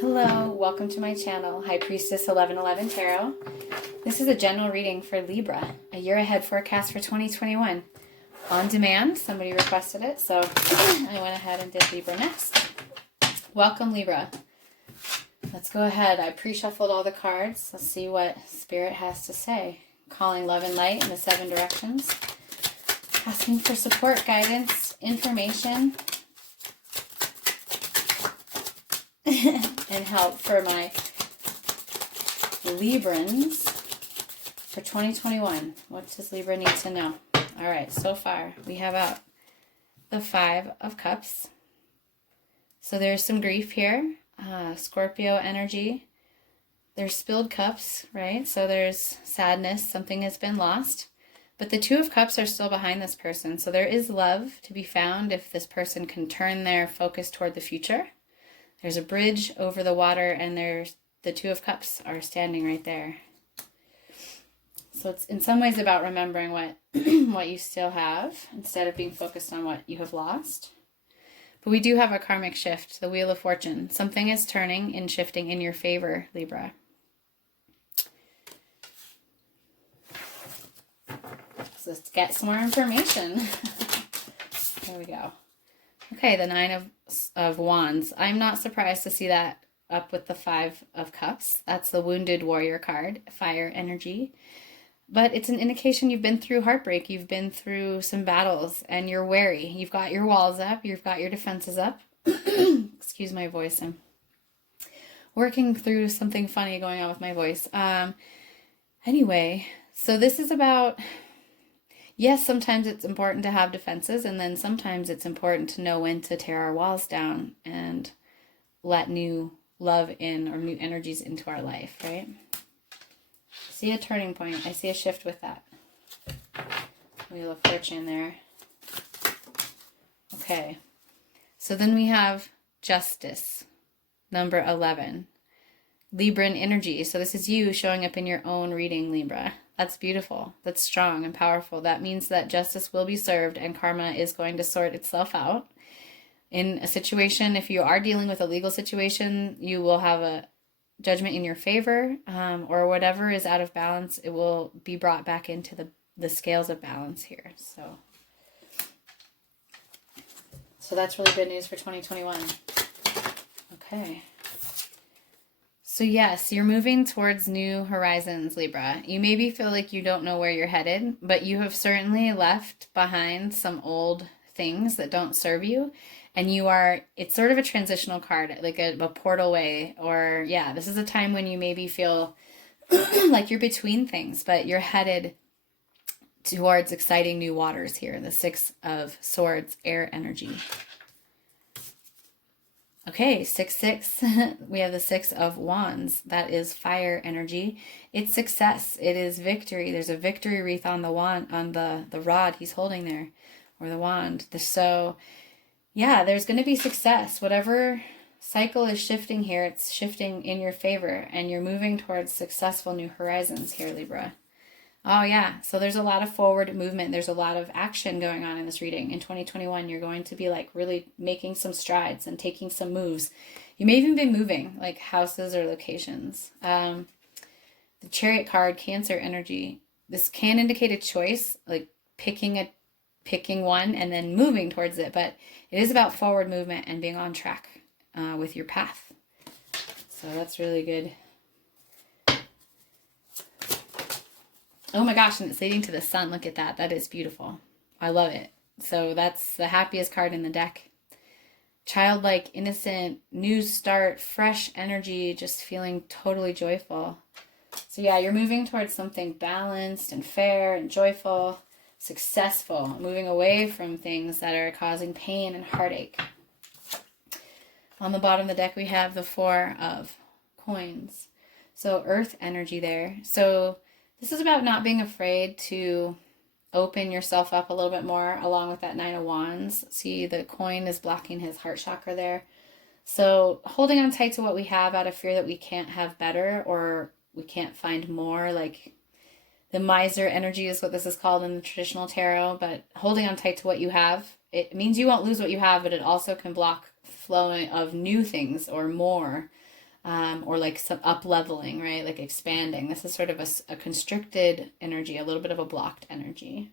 Hello, welcome to my channel, High Priestess 1111 Tarot. This is a general reading for Libra, a year ahead forecast for 2021. On demand, somebody requested it, so I went ahead and did Libra next. Welcome, Libra. Let's go ahead. I pre-shuffled all the cards. Let's see what Spirit has to say. Calling love and light in the 7 directions. Asking for support, guidance, information, and help for my Librans for 2021. What does Libra need to know? All right, so far we have out the 5 of Cups. So there's some grief here. Scorpio energy. There's spilled cups, right? So there's sadness. Something has been lost. But the 2 of Cups are still behind this person. So there is love to be found if this person can turn their focus toward the future. There's a bridge over the water, and there's the 2 of Cups are standing right there. So it's in some ways about remembering what what you still have instead of being focused on what you have lost. But we do have a karmic shift, the Wheel of Fortune. Something is turning and shifting in your favor, Libra. So let's get some more information. There we go. Okay, the 9 of Wands. I'm not surprised to see that up with the 5 of Cups. That's the Wounded Warrior card, fire energy. But it's an indication you've been through heartbreak. You've been through some battles, and you're wary. You've got your walls up. You've got your defenses up. Excuse my voice. I'm working through something funny going on with my voice. Anyway, so this is about... Yes, sometimes it's important to have defenses, and then sometimes it's important to know when to tear our walls down and let new love in or new energies into our life, right? I see a turning point. I see a shift with that. Wheel of Fortune there. Okay. So then we have Justice, number 11. Libran energy. So this is you showing up in your own reading, Libra. That's beautiful. That's strong and powerful. That means that justice will be served and karma is going to sort itself out. In a situation, if you are dealing with a legal situation, you will have a judgment in your favor, or whatever is out of balance, it will be brought back into the scales of balance here. So that's really good news for 2021. Okay. So yes, you're moving towards new horizons, Libra. You maybe feel like you don't know where you're headed, but you have certainly left behind some old things that don't serve you. And it's sort of a transitional card, like a portal way. Or yeah, this is a time when you maybe feel like you're between things, but you're headed towards exciting new waters here. The 6 of Swords, air energy. Okay, 6-6, we have the 6 of Wands. That is fire energy. It's success. It is victory. There's a victory wreath on the wand, on the rod he's holding there, or the wand. So, yeah, there's going to be success. Whatever cycle is shifting here, it's shifting in your favor, and you're moving towards successful new horizons here, Libra. Oh, yeah. So there's a lot of forward movement. There's a lot of action going on in this reading. In 2021, you're going to be like really making some strides and taking some moves. You may even be moving like houses or locations. The Chariot card, Cancer energy. This can indicate a choice, like picking one and then moving towards it. But it is about forward movement and being on track with your path. So that's really good. Oh my gosh, and it's leading to the sun. Look at that. That is beautiful. I love it. So that's the happiest card in the deck. Childlike, innocent, new start, fresh energy, just feeling totally joyful. So yeah, you're moving towards something balanced and fair and joyful, successful, moving away from things that are causing pain and heartache. On the bottom of the deck, we have the 4 of Coins. So earth energy there. So this is about not being afraid to open yourself up a little bit more, along with that 9 of Wands. See, the coin is blocking his heart chakra there. So holding on tight to what we have out of fear that we can't have better or we can't find more. Like the miser energy is what this is called in the traditional tarot. But holding on tight to what you have, it means you won't lose what you have, but it also can block flowing of new things or more or like some up leveling, right? Like expanding. This is sort of a constricted energy, a little bit of a blocked energy.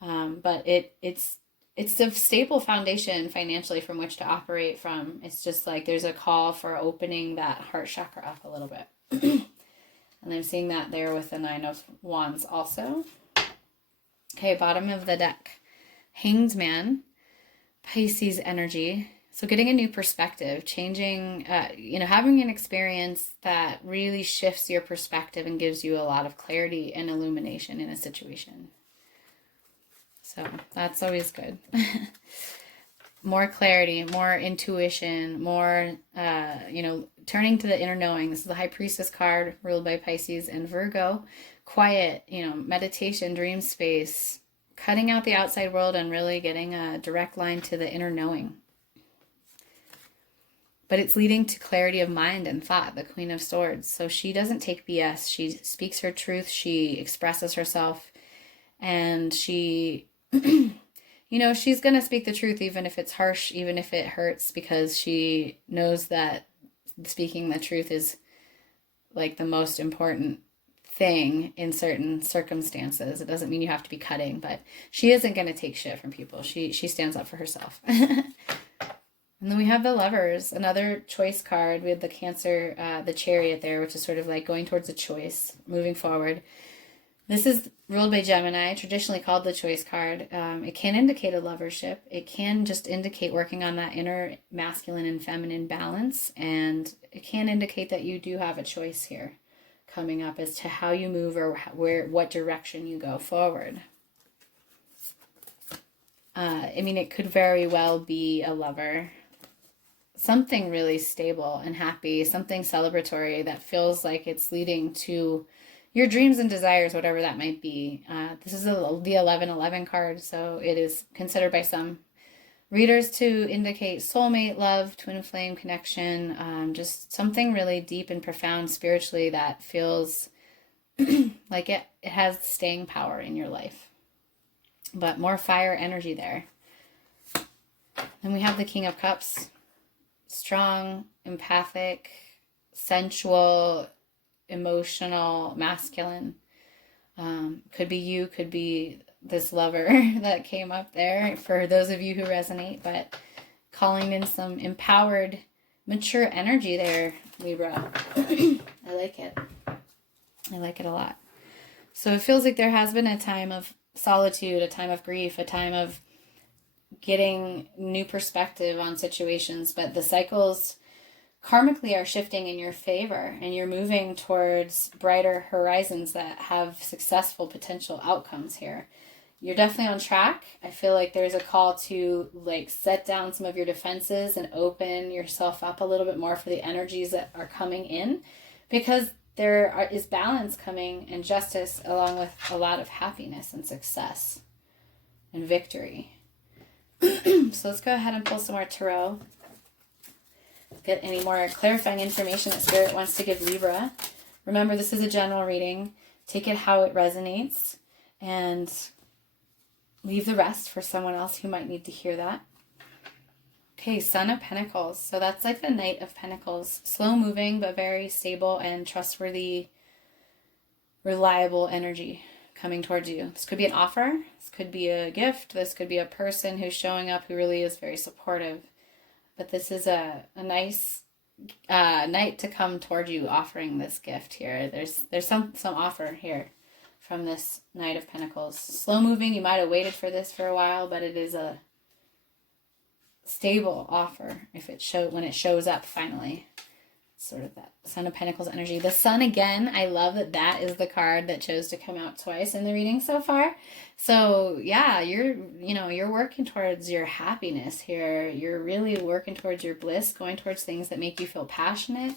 But it's a stable foundation financially from which to operate from. It's just like there's a call for opening that heart chakra up a little bit. And I'm seeing that there with the Nine of Wands also. Okay, bottom of the deck. Hanged Man, Pisces energy. So getting a new perspective, changing, having an experience that really shifts your perspective and gives you a lot of clarity and illumination in a situation. So that's always good. More clarity, more intuition, more, turning to the inner knowing. This is the High Priestess card, ruled by Pisces and Virgo. Quiet, meditation, dream space, cutting out the outside world and really getting a direct line to the inner knowing. But it's leading to clarity of mind and thought, the Queen of Swords. So she doesn't take BS. She speaks her truth. She expresses herself. And she, she's going to speak the truth even if it's harsh, even if it hurts, because she knows that speaking the truth is like the most important thing in certain circumstances. It doesn't mean you have to be cutting, but she isn't going to take shit from people. She stands up for herself. And then we have the Lovers, another choice card. We have the Cancer, the Chariot there, which is sort of like going towards a choice, moving forward. This is ruled by Gemini, traditionally called the choice card. It can indicate a lovership. It can just indicate working on that inner masculine and feminine balance. And it can indicate that you do have a choice here coming up as to how you move or what direction you go forward. It could very well be a lover. Something really stable and happy, something celebratory that feels like it's leading to your dreams and desires, whatever that might be. This is the 1111 card, so it is considered by some readers to indicate soulmate, love, twin flame connection, just something really deep and profound spiritually that feels like it has staying power in your life. But more fire energy there. Then we have the King of Cups. Strong, empathic, sensual, emotional, masculine. Could be you, could be this lover that came up there for those of you who resonate, but calling in some empowered, mature energy there, Libra. I like it. I like it a lot. So it feels like there has been a time of solitude, a time of grief, a time of getting new perspective on situations, but the cycles karmically are shifting in your favor and you're moving towards brighter horizons that have successful potential outcomes here. You're definitely on track. I feel like there's a call to like set down some of your defenses and open yourself up a little bit more for the energies that are coming in, because there is balance coming and justice along with a lot of happiness and success and victory. So let's go ahead and pull some more tarot. Get any more clarifying information that Spirit wants to give Libra. Remember, this is a general reading. Take it how it resonates and leave the rest for someone else who might need to hear that. Okay, Son of Pentacles. So that's like the Knight of Pentacles. Slow moving, but very stable and trustworthy, reliable energy coming towards you. This could be an offer. This could be a gift. This could be a person who's showing up who really is very supportive. But this is a nice knight to come toward you offering this gift here. There's some offer here from this Knight of Pentacles. Slow moving. You might have waited for this for a while, but it is a stable offer when it shows up finally. Sort of that Son of Pentacles energy. The Sun again, I love that is the card that chose to come out twice in the reading so far. So yeah, you're working towards your happiness here. You're really working towards your bliss, going towards things that make you feel passionate.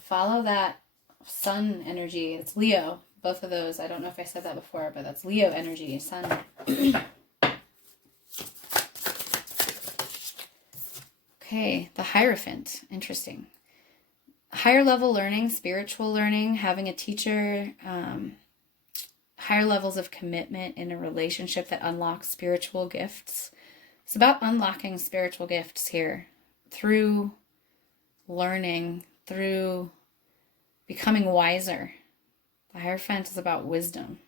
Follow that Sun energy. It's Leo, both of those. I don't know if I said that before, but that's Leo energy, Sun. Okay, the Hierophant. Interesting. Higher level learning, spiritual learning, having a teacher, higher levels of commitment in a relationship that unlocks spiritual gifts. It's about unlocking spiritual gifts here through learning through becoming wiser. The Hierophant is about wisdom.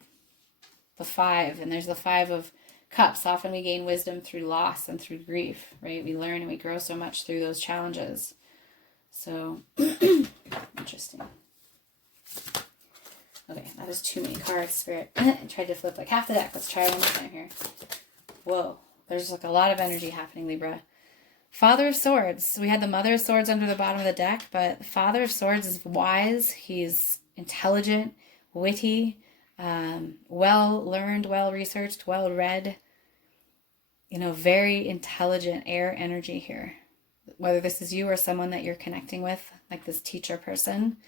The 5, and there's the 5 of Cups. Often we gain wisdom through loss and through grief, right? We learn and we grow so much through those challenges. So, interesting. Okay, that is too many cards, Spirit. I tried to flip like half the deck. Let's try one more time here. Whoa, there's like a lot of energy happening, Libra. Father of Swords. We had the Mother of Swords under the bottom of the deck, but the Father of Swords is wise. He's intelligent, witty, well-learned, well-researched, well-read. You know, very intelligent air energy here. Whether this is you or someone that you're connecting with, like this teacher person,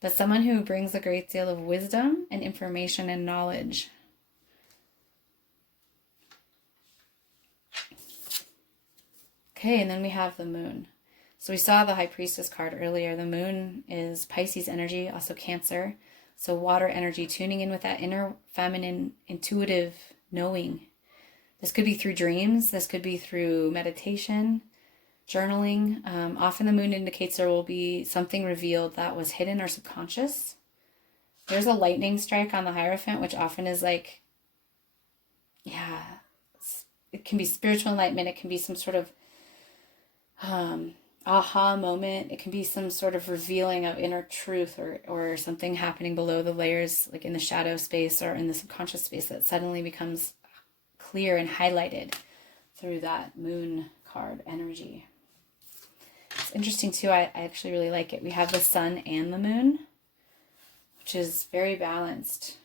but someone who brings a great deal of wisdom and information and knowledge. Okay, and then we have the Moon. So we saw the High Priestess card earlier. The Moon is Pisces energy, also Cancer. So water energy, tuning in with that inner feminine, intuitive knowing. This could be through dreams. This could be through meditation, journaling. Often the Moon indicates there will be something revealed that was hidden or subconscious. There's a lightning strike on the Hierophant, which often is like, yeah, it can be spiritual enlightenment. It can be some sort of aha moment. It can be some sort of revealing of inner truth or something happening below the layers, like in the shadow space or in the subconscious space, that suddenly becomes clear and highlighted through that Moon card energy. It's interesting too. I actually really like it. We have the Sun and the Moon, which is very balanced.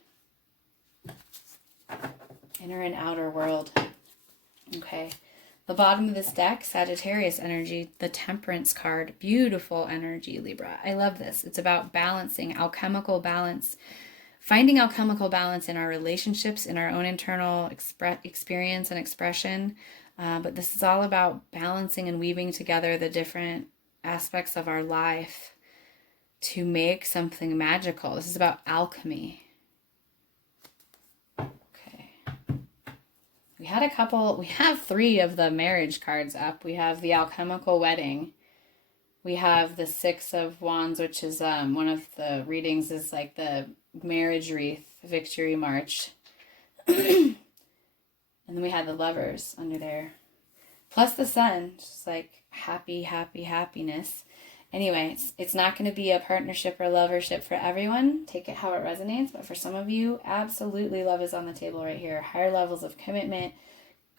Inner and outer world. Okay. The bottom of this deck, Sagittarius energy, the Temperance card. Beautiful energy, Libra. I love this. It's about balancing, alchemical balance. Finding alchemical balance in our relationships, in our own internal experience and expression. But this is all about balancing and weaving together the different aspects of our life to make something magical. This is about alchemy. We have 3 of the marriage cards up. We have the alchemical wedding. We have the 6 of Wands, which is one of the readings is like the marriage wreath, victory march. And then we had the Lovers under there. Plus the Sun, just like happy, happy, happiness. Anyway, it's not going to be a partnership or lovership for everyone. Take it how it resonates. But for some of you, absolutely love is on the table right here. Higher levels of commitment.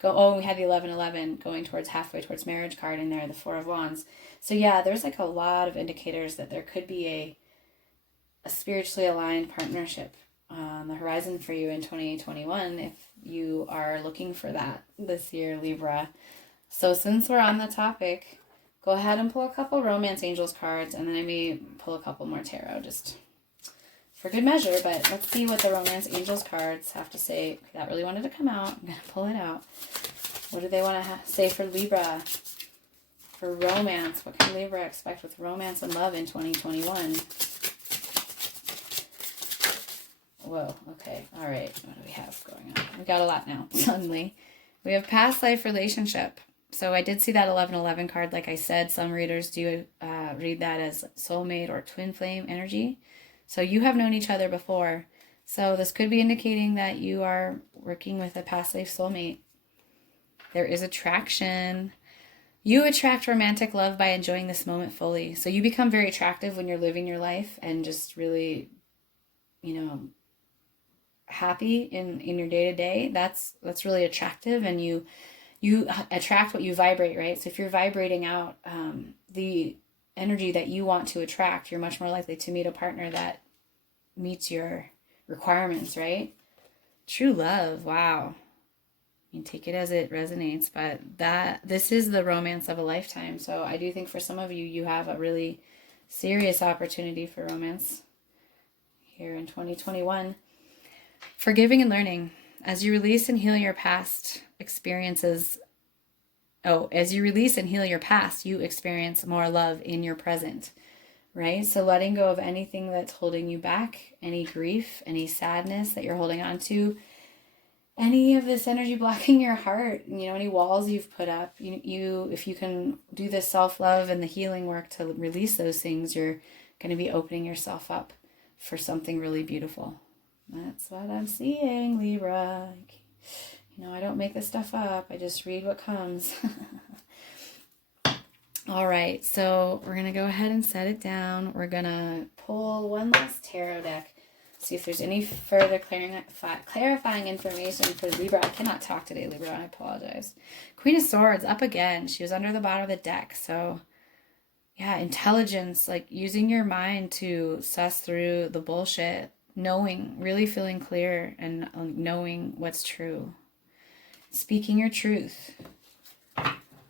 We had the 11-11 going towards halfway towards marriage card in there, the 4 of Wands. So yeah, there's like a lot of indicators that there could be a spiritually aligned partnership on the horizon for you in 2021 if you are looking for that this year, Libra. So since we're on the topic, go ahead and pull a couple Romance Angels cards, and then I may pull a couple more tarot just for good measure. But let's see what the Romance Angels cards have to say. That really wanted to come out. I'm going to pull it out. What do they want to say for Libra? For romance, what can Libra expect with romance and love in 2021? Whoa, okay, all right. What do we have going on? We got a lot now, suddenly. We have past life relationship. So I did see that 11-11 card. Like I said, some readers do read that as soulmate or twin flame energy. So you have known each other before. So this could be indicating that you are working with a past life soulmate. There is attraction. You attract romantic love by enjoying this moment fully. So you become very attractive when you're living your life and just really, happy in your day-to-day. That's really attractive, and you attract what you vibrate, right? So if you're vibrating out the energy that you want to attract, you're much more likely to meet a partner that meets your requirements, right? True love, wow. You can take it as it resonates, but this is the romance of a lifetime. So I do think for some of you, you have a really serious opportunity for romance here in 2021. Forgiving and learning. As you release and heal your past experiences, you experience more love in your present, right? So letting go of anything that's holding you back, any grief, any sadness that you're holding on to, any of this energy blocking your heart, any walls you've put up, if you can do the self-love and the healing work to release those things, you're going to be opening yourself up for something really beautiful. That's what I'm seeing, Libra. I don't make this stuff up. I just read what comes. All right, so we're going to go ahead and set it down. We're going to pull one last tarot deck, see if there's any further clarifying information for Libra. I cannot talk today, Libra. I apologize. Queen of Swords up again. She was under the bottom of the deck. So, yeah, intelligence, like using your mind to suss through the bullshit, knowing, really feeling clear and knowing what's true. Speaking your truth.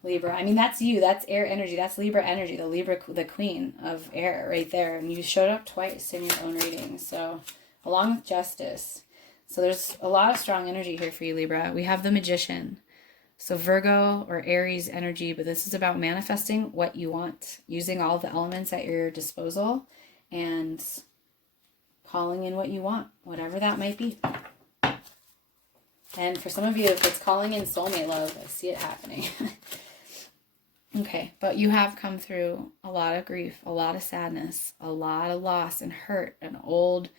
Libra. I mean, that's you. That's air energy. That's Libra energy. The queen of air right there. And you showed up twice in your own reading. So, along with justice. So there's a lot of strong energy here for you, Libra. We have the Magician. So Virgo or Aries energy, but this is about manifesting what you want, using all the elements at your disposal and calling in what you want, whatever that might be. And for some of you, if it's calling in soulmate love, I see it happening. Okay, but you have come through a lot of grief, a lot of sadness, a lot of loss and hurt and old,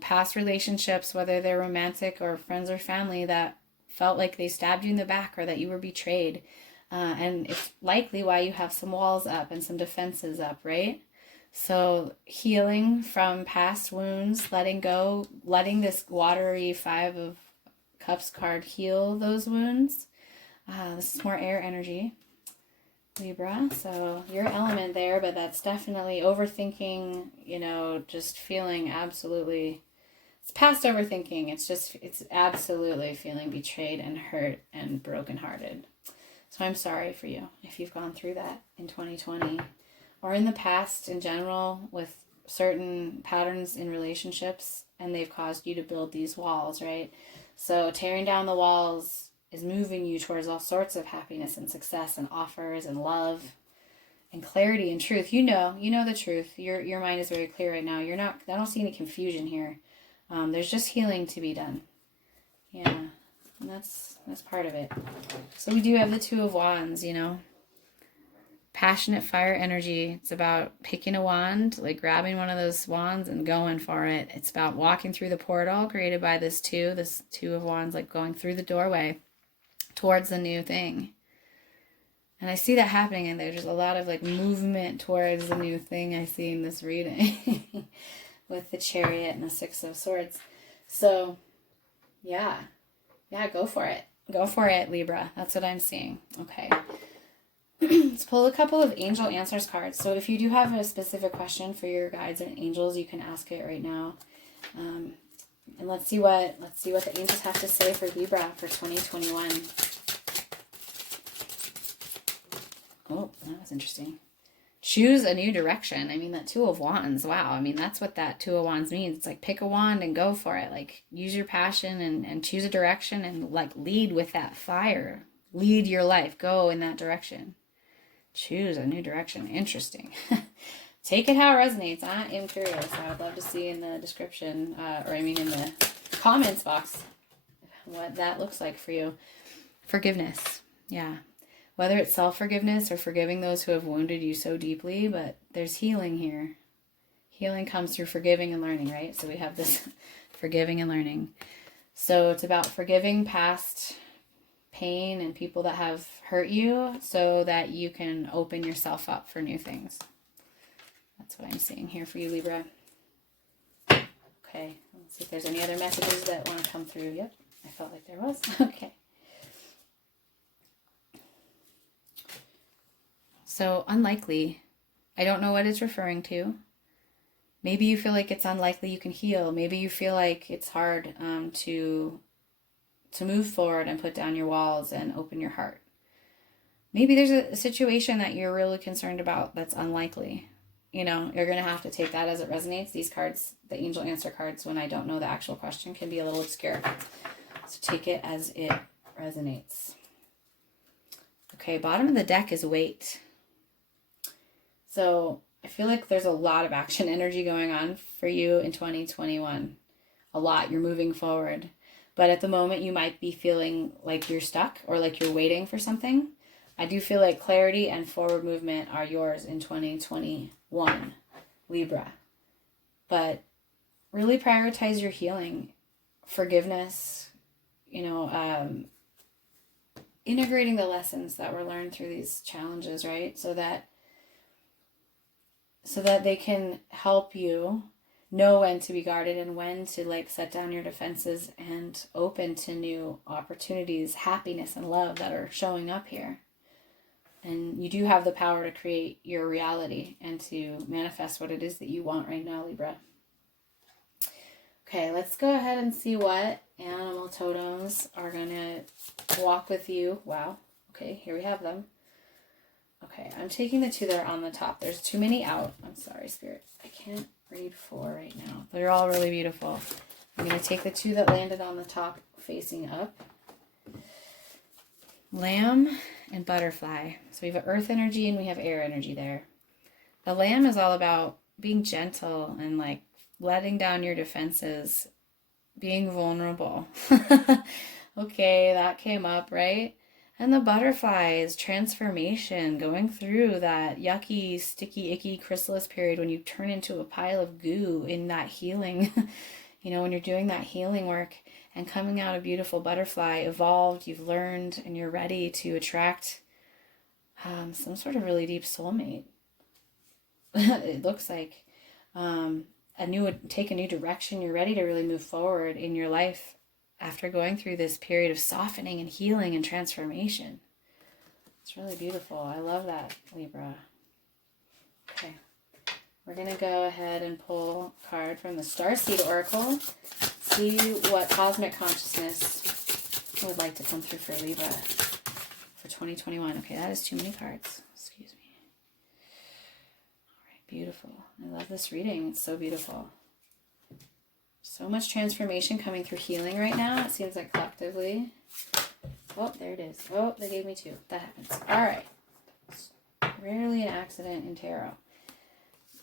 past relationships, whether they're romantic or friends or family, that felt like they stabbed you in the back or that you were betrayed. And it's likely why you have some walls up and some defenses up, right? So healing from past wounds, letting go, letting this watery Five of Cups card heal those wounds. This is more air energy, Libra. So your element there, but that's definitely overthinking, just feeling absolutely, it's past overthinking. It's absolutely feeling betrayed and hurt and brokenhearted. So I'm sorry for you if you've gone through that in 2020 or in the past in general with certain patterns in relationships, and they've caused you to build these walls, right? So tearing down the walls is moving you towards all sorts of happiness and success and offers and love and clarity and truth. You know the truth. Your mind is very clear right now. I don't see any confusion here. There's just healing to be done. Yeah, and that's part of it. So we do have the Two of Wands, passionate fire energy. It's about picking a wand, like grabbing one of those wands and going for it. It's about walking through the portal created by this Two of Wands, like going through the doorway towards the new thing. And I see that happening, and there's just a lot of like movement towards the new thing I see in this reading with the Chariot and the Six of Swords. So yeah, go for it. Go for it, Libra. That's what I'm seeing. Okay. Let's pull a couple of angel answers cards. So if you do have a specific question for your guides and angels, you can ask it right now. And let's see what the angels have to say for Libra for 2021. Oh, that was interesting. Choose a new direction. I mean, that Two of Wands. Wow. I mean, that's what that Two of Wands means. It's like pick a wand and go for it. Like use your passion and choose a direction and like lead with that fire. Lead your life. Go in that direction. Choose a new direction. Interesting. Take it how it resonates. I am curious. I would love to see in the description, in the comments box, what that looks like for you. Forgiveness. Yeah. Whether it's self-forgiveness or forgiving those who have wounded you so deeply, but there's healing here. Healing comes through forgiving and learning, right? So we have this forgiving and learning. So it's about forgiving past pain and people that have hurt you so that you can open yourself up for new things. That's what I'm seeing here for you, Libra. Okay, let's see if there's any other messages that want to come through. Yep, I felt like there was. Okay. So, unlikely. I don't know what it's referring to. Maybe you feel like it's unlikely you can heal. Maybe you feel like it's hard to move forward and put down your walls and open your heart. Maybe there's a situation that you're really concerned about that's unlikely. You're going to have to take that as it resonates. These cards, the angel answer cards, when I don't know the actual question, can be a little obscure. So take it as it resonates. Okay, bottom of the deck is weight. So I feel like there's a lot of action energy going on for you in 2021. A lot. You're moving forward. But at the moment, you might be feeling like you're stuck or like you're waiting for something. I do feel like clarity and forward movement are yours in 2021, Libra. But really prioritize your healing, forgiveness, integrating the lessons that were learned through these challenges, right? So that they can help you know when to be guarded and when to like set down your defenses and open to new opportunities, happiness and love that are showing up here. And you do have the power to create your reality and to manifest what it is that you want right now, Libra. Okay, let's go ahead and see what animal totems are going to walk with you. Wow. Okay, here we have them. Okay, I'm taking the two that are on the top. There's too many out. I'm sorry, Spirit. I can't read 4 right now. They're all really beautiful. I'm going to take the two that landed on the top facing up. Lamb and butterfly. So we have earth energy and we have air energy there. The lamb is all about being gentle and like letting down your defenses, being vulnerable. Okay, that came up, right? And the butterfly is transformation, going through that yucky, sticky, icky chrysalis period when you turn into a pile of goo in that healing, when you're doing that healing work and coming out a beautiful butterfly, evolved, you've learned, and you're ready to attract some sort of really deep soulmate. It looks like take a new direction. You're ready to really move forward in your life after going through this period of softening and healing and transformation. It's really beautiful. I love that, Libra. Okay. We're going to go ahead and pull a card from the Starseed Oracle. See what cosmic consciousness would like to come through for Libra for 2021. Okay, that is too many cards. Excuse me. All right, beautiful. I love this reading. It's so beautiful. So much transformation coming through healing right now. It seems like collectively. Oh, there it is. Oh, they gave me 2. That happens. All right. Rarely an accident in tarot.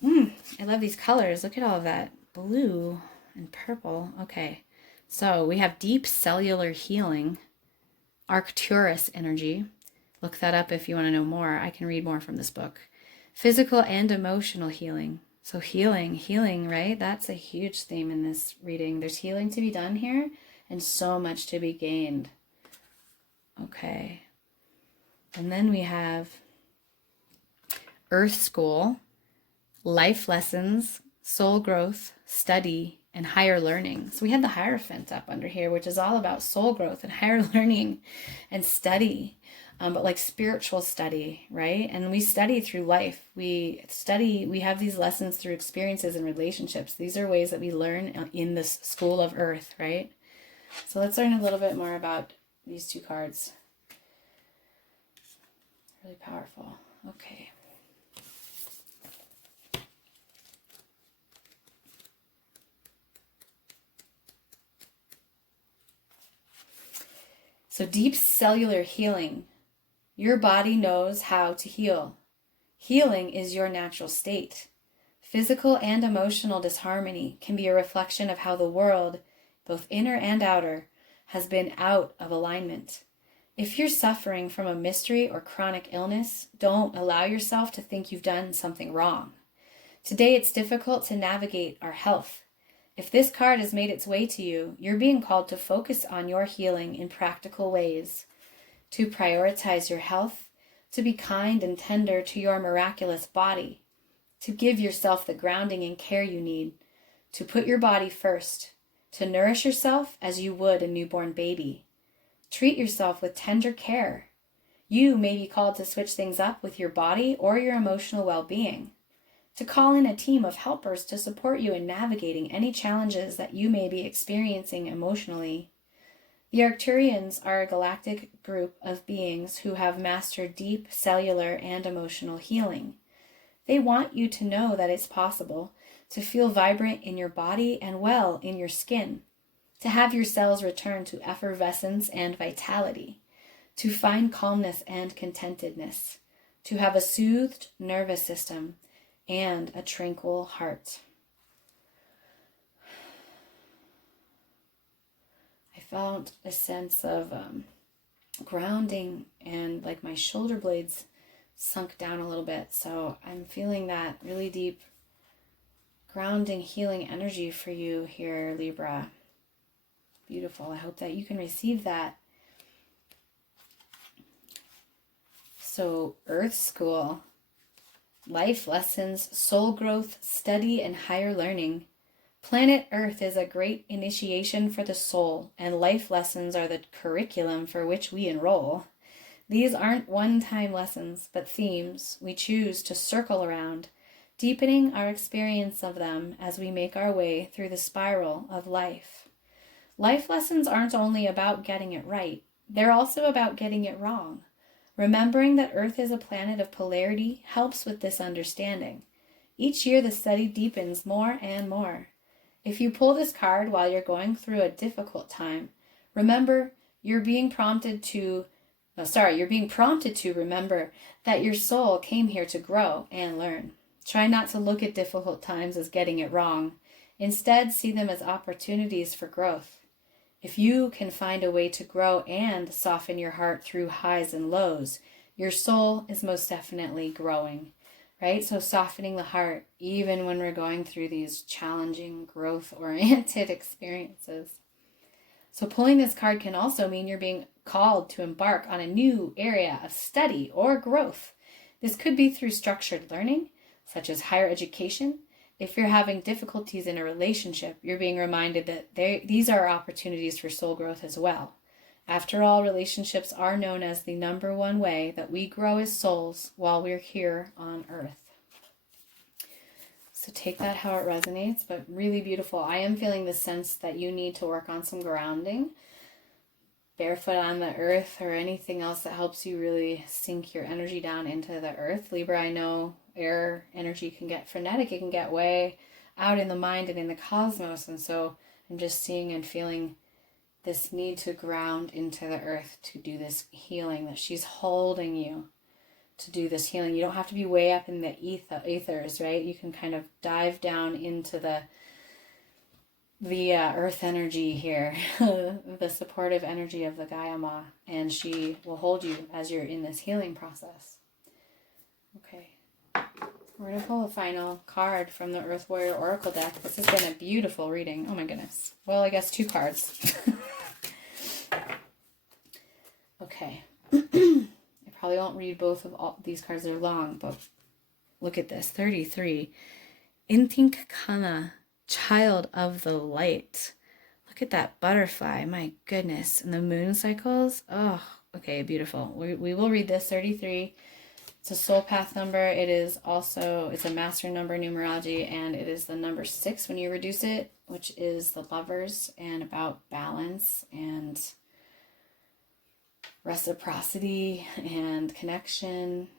I love these colors. Look at all of that blue and purple. Okay. So we have deep cellular healing, Arcturus energy. Look that up if you want to know more. I can read more from this book. Physical and emotional healing. So healing, right? That's a huge theme in this reading. There's healing to be done here and so much to be gained. Okay. And then we have Earth School, life lessons, soul growth, study, and higher learning. So we had the Hierophant up under here, which is all about soul growth and higher learning and study. But like spiritual study, right? And we study through life. We have these lessons through experiences and relationships. These are ways that we learn in this school of earth, right? So let's learn a little bit more about these 2 cards. Really powerful. Okay. So deep cellular healing. Your body knows how to heal. Healing is your natural state. Physical and emotional disharmony can be a reflection of how the world, both inner and outer, has been out of alignment. If you're suffering from a mystery or chronic illness, don't allow yourself to think you've done something wrong. Today it's difficult to navigate our health. If this card has made its way to you, you're being called to focus on your healing in practical ways, to prioritize your health, to be kind and tender to your miraculous body, to give yourself the grounding and care you need, to put your body first, to nourish yourself as you would a newborn baby. Treat yourself with tender care. You may be called to switch things up with your body or your emotional well-being, to call in a team of helpers to support you in navigating any challenges that you may be experiencing emotionally. The Arcturians are a galactic group of beings who have mastered deep cellular and emotional healing. They want you to know that it's possible to feel vibrant in your body and well in your skin, to have your cells return to effervescence and vitality, to find calmness and contentedness, to have a soothed nervous system and a tranquil heart. I felt a sense of grounding, and like my shoulder blades sunk down a little bit. So I'm feeling that really deep grounding, healing energy for you here, Libra. Beautiful. I hope that you can receive that. So Earth School, life lessons, soul growth, study, and higher learning. Planet Earth is a great initiation for the soul, and life lessons are the curriculum for which we enroll. These aren't one-time lessons, but themes we choose to circle around, deepening our experience of them as we make our way through the spiral of life. Life lessons aren't only about getting it right, they're also about getting it wrong. Remembering that Earth is a planet of polarity helps with this understanding. Each year the study deepens more and more. If you pull this card while you're going through a difficult time, remember you're being prompted to remember that your soul came here to grow and learn. Try not to look at difficult times as getting it wrong. Instead, see them as opportunities for growth. If you can find a way to grow and soften your heart through highs and lows, your soul is most definitely growing, right? So softening the heart, even when we're going through these challenging, growth-oriented experiences. So pulling this card can also mean you're being called to embark on a new area of study or growth. This could be through structured learning, such as higher education. If you're having difficulties in a relationship, you're being reminded that these are opportunities for soul growth as well. After all, relationships are known as the number one way that we grow as souls while we're here on Earth. So take that how it resonates, but really beautiful. I am feeling the sense that you need to work on some grounding, barefoot on the earth, or anything else that helps you really sink your energy down into the earth. Libra, I know air energy can get frenetic. It can get way out in the mind and in the cosmos. And so I'm just seeing and feeling this need to ground into the earth to do this healing, that she's holding you to do this healing. You don't have to be way up in the ethers, right? You can kind of dive down into the earth energy here, the supportive energy of the Gaia Ma, and she will hold you as you're in this healing process. Okay. We're going to pull a final card from the Earth Warrior Oracle deck. This has been a beautiful reading. Oh my goodness. Well, I guess 2 cards. Okay. I probably won't read both of all these cards. They're long, but look at this. 33. Unkown, Child of the Light. Look at that butterfly. My goodness. And the moon cycles. Oh, okay. Beautiful. We will read this. 33. It's a soul path number. It is also, it's a master number numerology, and it is the number 6 when you reduce it, which is the Lovers, and about balance and reciprocity and connection,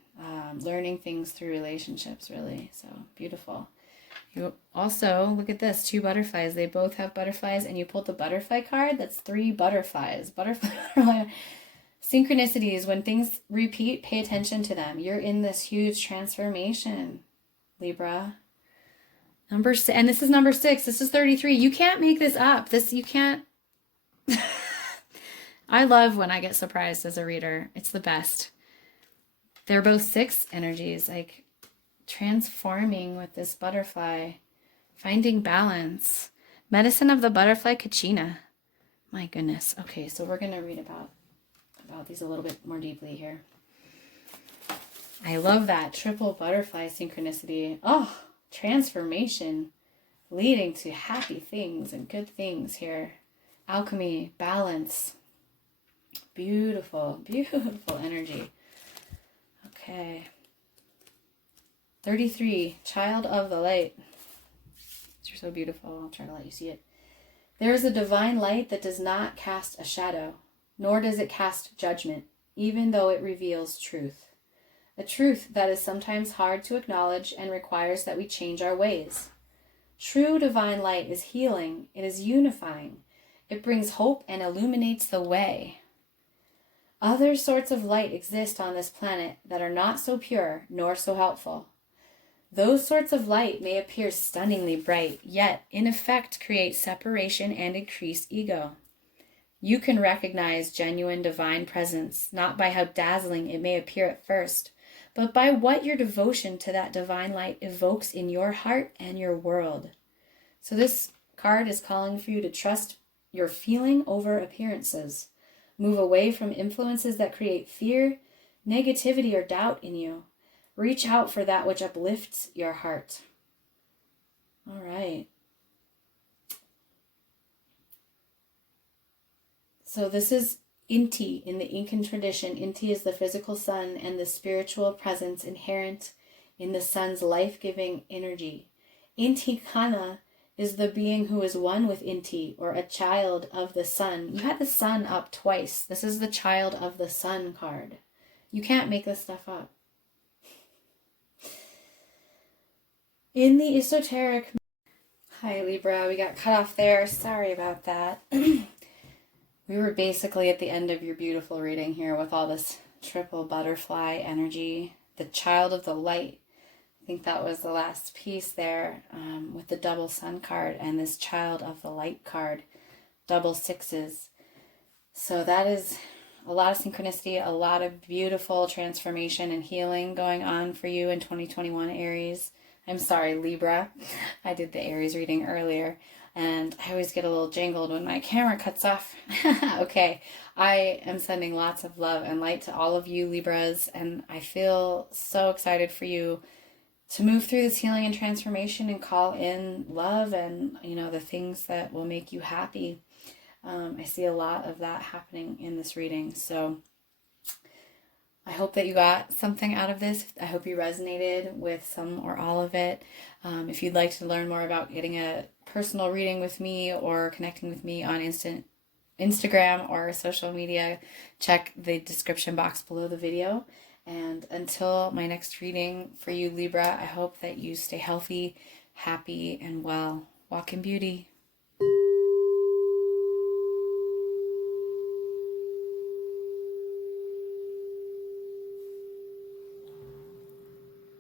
learning things through relationships, really. So beautiful. You also, look at this, 2 butterflies. They both have butterflies, and you pulled the butterfly card. That's 3 butterflies. Butterfly synchronicities. When things repeat, pay attention to them. You're in this huge transformation, Libra. And this is number 6. This is 33. You can't make this up. You can't. I love when I get surprised as a reader. It's the best. They're both 6 energies, like transforming with this butterfly, finding balance. Medicine of the butterfly, Kachina. My goodness. Okay, so we're going to read about these a little bit more deeply here. I love that triple butterfly synchronicity. Oh, transformation leading to happy things and good things here. Alchemy, balance. Beautiful, beautiful energy. Okay. 33, Child of the Light. You're so beautiful. I'll try to let you see it. There is a divine light that does not cast a shadow, nor does it cast judgment, even though it reveals truth. A truth that is sometimes hard to acknowledge and requires that we change our ways. True divine light is healing. It is unifying. It brings hope and illuminates the way. Other sorts of light exist on this planet that are not so pure nor so helpful. Those sorts of light may appear stunningly bright, yet in effect create separation and increase ego. You can recognize genuine divine presence, not by how dazzling it may appear at first, but by what your devotion to that divine light evokes in your heart and your world. So this card is calling for you to trust your feeling over appearances. Move away from influences that create fear, negativity, or doubt in you. Reach out for that which uplifts your heart. All right. So this is Inti in the Incan tradition. Inti is the physical sun and the spiritual presence inherent in the sun's life-giving energy. Inti Kana is the being who is one with Inti, or a child of the sun. You had the sun up twice. This is the child of the sun card. You can't make this stuff up. In the esoteric... Hi, Libra. We got cut off there. Sorry about that. We were basically at the end of your beautiful reading here with all this triple butterfly energy. The child of the light. I think that was the last piece there, with the double sun card and this child of the light card. Double sixes. So that is a lot of synchronicity, a lot of beautiful transformation and healing going on for you in 2021, Aries. I'm sorry, Libra. I did the Aries reading earlier. And I always get a little jangled when my camera cuts off. Okay, I am sending lots of love and light to all of you Libras, and I feel so excited for you to move through this healing and transformation and call in love and, the things that will make you happy. I see a lot of that happening in this reading. So I hope that you got something out of this. I hope you resonated with some or all of it. If you'd like to learn more about getting a personal reading with me or connecting with me on Instagram or social media, check the description box below the video. And until my next reading for you, Libra, I hope that you stay healthy, happy, and well. Walk in beauty.